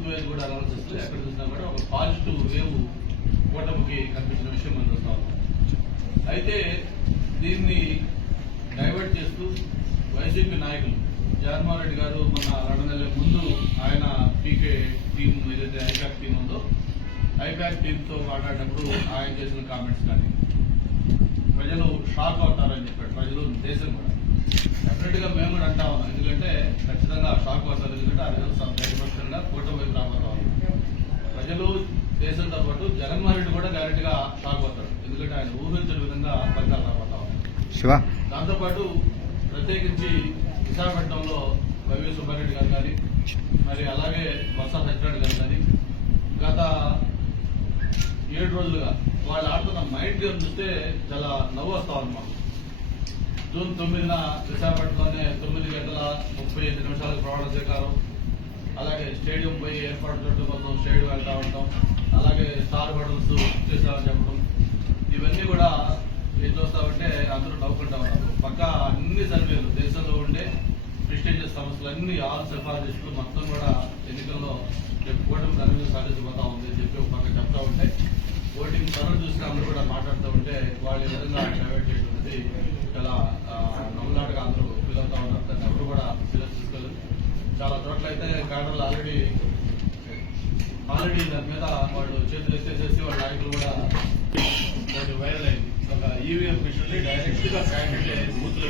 Booth wise కూడా analysis ఎక్కడ చూసినా కూడా ఒక పాజిటివ్ వేవ్ కూటమికి కనిపించిన విషయం మనం చూస్తా అయితే దీన్ని డైవర్ట్ చేస్తూ వైసీపీ నాయకులు జగన్మోహన్ రెడ్డి గారు మన రెండు నెలల ముందు ఆయన పీకే టీం ఏదైతే ఐప్యాక్ టీం ఉందో ఐప్యాక్ టీంతో మాట్లాడినప్పుడు ఆయన చేసిన కామెంట్స్ కానీ ప్రజలు షాక్ అవుతారని చెప్పాడు ప్రజలు దేశం కూడా. డెఫినెట్గా మేము కూడా అంటా ఉన్నాం. ఎందుకంటే ఖచ్చితంగా షాక్ అవుతారు. ఎందుకంటే ఆ రోజు డైవర్షన్గా కూటమి వైపు రాబోతా ఉన్నాం ప్రజలు దేశంతో పాటు జగన్మోహన్ రెడ్డి కూడా గ్యారెంటీ గా అవుతాడు ఎందుకంటే ఆయన ఊహించని విధంగా ఫలితాలు రాబోతా శివ. దాంతోపాటు ప్రత్యేకించి విశాఖపట్నంలో వైవి సుబ్బారెడ్డి గారు కానీ మరి అలాగే బొత్స సత్యనారాయణ గారు కానీ గత ఏడు రోజులుగా వాళ్ళు ఆడుతున్న మైండ్ గేమ్ చూస్తే చాలా నవ్వు వస్తా మాకు. జూన్ తొమ్మిదిన విశాఖపట్నంలోనే తొమ్మిది గంటల ముప్పై ఐదు నిమిషాలకు ప్రమాణ స్వీకారం. అలాగే స్టేడియం పోయి ఏర్పాటు చేయడం కోసం స్టేడియం వెళ్తా ఉంటాం. అలాగే స్టార్ హోటల్స్ చేసామని చెప్పడం ఇవన్నీ కూడా ఏం చూస్తామంటే అందరూ నవ్వుకుంటా ఉన్నారు. పక్క అన్ని సర్వేలు దేశంలో ఉండే ప్రిస్టేజియస్ సంస్థలు అన్ని ఆరు సిఫారసులు మొత్తం కూడా ఎన్నికల్లో రేపు కూటమి ధర సాధించబోతా ఉంది అని చెప్పి ఒక పక్క చెప్తా ఉంటే ఓటింగ్ సర్వ చూసిన అందరూ కూడా మాట్లాడుతూ ఉంటే వాళ్ళు ఈ విధంగా డైవర్ట్ చేయడం అనేది చాలా నవ్వులాటగా అందరూ ఫీల్ అవుతా ఉన్నారు. దాన్ని ఎవరు కూడా సీరియస్ తీసుకోలేదు చాలా చోట్ల అయితే కాడర్లు ఆల్రెడీ ఆల్రెడీ దాని మీద వాళ్ళు చేతులు ఎత్తేసేసి వాళ్ళ నాయకులు కూడా దాన్ని వైరల్ అయింది. ఒక ఈవీఎం మిషన్ డైరెక్ట్గా క్యాండిడేట్ బూత్లో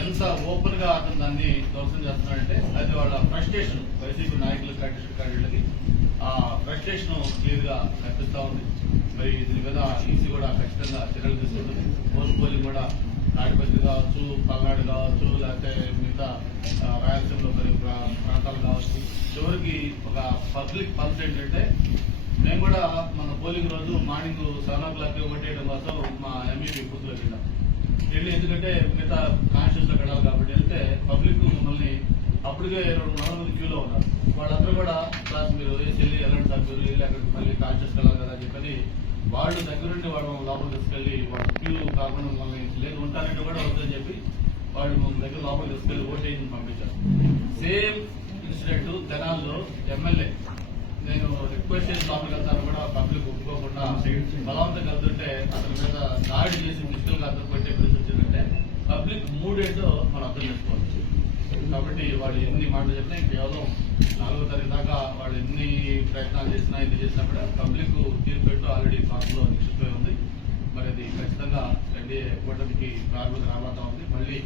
ఎంత ఓపెన్గా అతను దాన్ని ధ్వంసం చేస్తున్నాడంటే అది వాళ్ళ ఫ్రస్ట్రేషన్ వైసీపీ నాయకులు క్యాండిడేట్ క్యాండిడేట్లకి ఆ ఫ్రస్ట్రేషన్ క్లియర్గా కనిపిస్తా ఉంది. మరి దీని మీద ఈసీ కూడా ఖచ్చితంగా చర్యలు తీసుకుంటుంది పోస్ట్ పోలింగ్ కూడా తాడిపత్రి కావచ్చు పల్నాడు కావచ్చు లేకపోతే మిగతా రాయలసీమలో కొన్ని ప్రా- ప్రాంతాలు కావచ్చు. చివరికి ఒక పబ్లిక్ పల్స్ ఏంటంటే మేము కూడా మన పోలింగ్ రోజు మార్నింగ్ సెవెన్ ఓ క్లాక్ కొట్టేయడం కోసం మా ఎంఈపీ బూత్లో వెళ్ళాం. వెళ్ళి ఎందుకంటే మిగతా కాన్షియస్లో వెళ్ళాలి కాబట్టి వెళ్తే పబ్లిక్ మమ్మల్ని అప్పటికే రెండు వందల మంది క్యూలో ఉన్నారు. వాళ్ళందరూ కూడా క్లాస్ మీరు వేసి వెళ్ళి వెళ్ళండి సార్ మీరు వెళ్ళి అక్కడికి మళ్ళీ కాన్షియస్ వెళ్ళాలి వాళ్ళు దగ్గరుండి వాళ్ళు లోపల తీసుకెళ్ళి వాళ్ళ క్యూ కాకుండా మమ్మల్ని లేదు ఉంటారంటే కూడా వద్దని చెప్పి వాళ్ళు మమ్మల్ని దగ్గర లోపల తీసుకెళ్ళి ఓటేసి పంపించారు. సేమ్ ఇన్సిడెంట్ తెనాల్లో ఎమ్మెల్యే. నేను రిక్వెస్ట్ చేసి లోపలికి వెళ్తాను కూడా పబ్లిక్ ఒప్పుకోకుండా బలవంతం కలుతుంటే అతని మీద దాడి చేసి ఫిజికల్గా అతను కొట్టే పరిస్థితి వచ్చిందంటే పబ్లిక్ మూడేంటో మనం అర్థం చేసుకోవాలి. కాబట్టి వాళ్ళు ఎన్ని మాటలు చెప్పినా కేవలం నాలుగో తారీఖు దాకా వాళ్ళు ఎన్ని ప్రయత్నాలు చేసినా ఎన్ని చేసినా కూడా పబ్లిక్ తీర్పు పెట్టు ఆల్రెడీ ఫామ్లో నిలిచిపోయి ఉంది. మరి అది ఖచ్చితంగా ఎన్డీఏ కూటమికి ప్రారంభం రాబోతా ఉంది. మళ్ళీ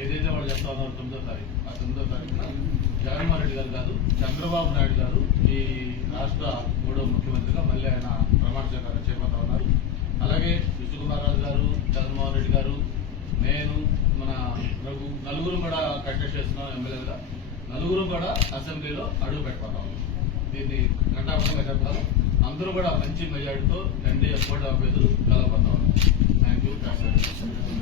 ఏదైతే వాళ్ళు చెప్తా ఉన్నారో తొమ్మిదో తారీఖు ఆ తొమ్మిదో తారీఖున జగన్మోహన్ రెడ్డి గారు కాదు చంద్రబాబు నాయుడు గారు ఈ రాష్ట్ర మూడో ముఖ్యమంత్రిగా మళ్ళీ ఆయన ప్రమాణ స్వీకారం చేయబోతా ఉన్నారు. అలాగే విష్ణుకుమార్ రాజు గారు జగన్మోహన్ రెడ్డి గారు నేను మన రఘు నలుగురు కూడా కంటెస్ట్ చేస్తున్నాం ఎమ్మెల్యేగా నలుగురు కూడా అసెంబ్లీలో అడుగు పెట్టుకున్నాము దీన్ని ఘంటాపరంగా చెప్తాను అందరూ కూడా మంచి మెజార్టీతో ఎన్డీఏ కూటమి అభ్యర్థులు కలగబోతా ఉన్నాం థ్యాంక్ యూ